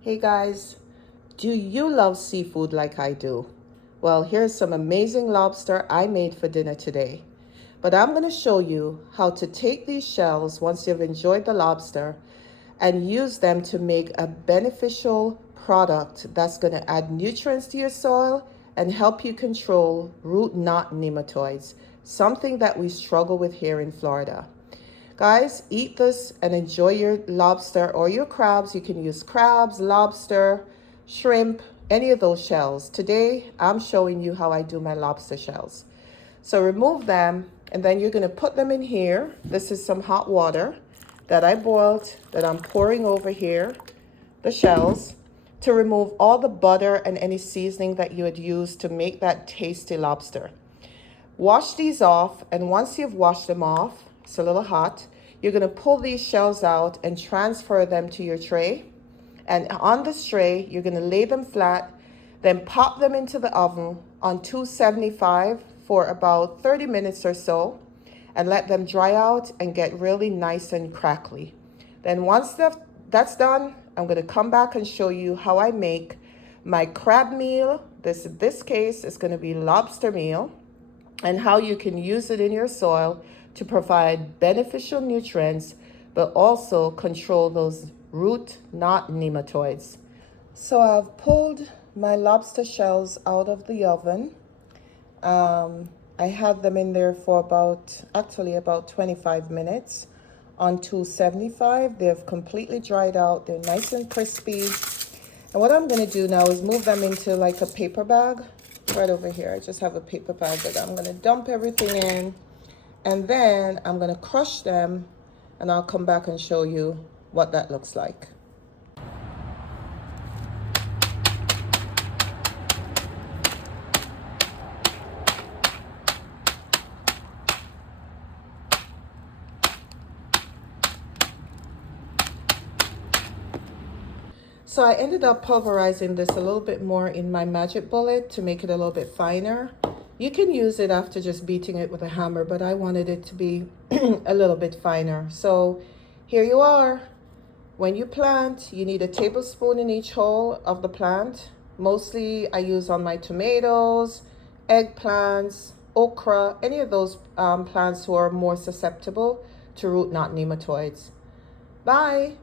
Hey guys, do you love seafood like I do? Well, here's some amazing lobster I made for dinner today. But I'm going to show you how to take these shells once you've enjoyed the lobster and use them to make a beneficial product that's going to add nutrients to your soil and help you control root knot nematodes, something that we struggle with here in Florida. Guys, eat this and enjoy your lobster or your crabs. You can use crabs, lobster, shrimp, any of those shells. Today, I'm showing you how I do my lobster shells. So remove them, and then you're gonna put them in here. This is some hot water that I boiled, that I'm pouring over here, the shells, to remove all the butter and any seasoning that you had used to make that tasty lobster. Wash these off, and once you've washed them off, it's a little hot, you're going to pull these shells out and transfer them to your tray. And on this tray, you're going to lay them flat, then pop them into the oven on 275 for about 30 minutes or so, and let them dry out and get really nice and crackly. Then once that's done, I'm going to come back and show you how I make my crab meal. This case is going to be lobster meal, and how you can use it in your soil to provide beneficial nutrients, but also control those root knot nematodes. So I've pulled my lobster shells out of the oven. I had them in there for about 25 minutes on 275. They've completely dried out. They're nice and crispy. And what I'm going to do now is move them into like a paper bag. Right over here, I just have a paper bag that I'm going to dump everything in, and then I'm going to crush them, and I'll come back and show you what that looks like. So I ended up pulverizing this a little bit more in my magic bullet to make it a little bit finer. You can use it after just beating it with a hammer, but I wanted it to be a little bit finer. So here you are. When you plant, you need a tablespoon in each hole of the plant. Mostly I use on my tomatoes, eggplants, okra, any of those plants who are more susceptible to root knot nematodes. Bye.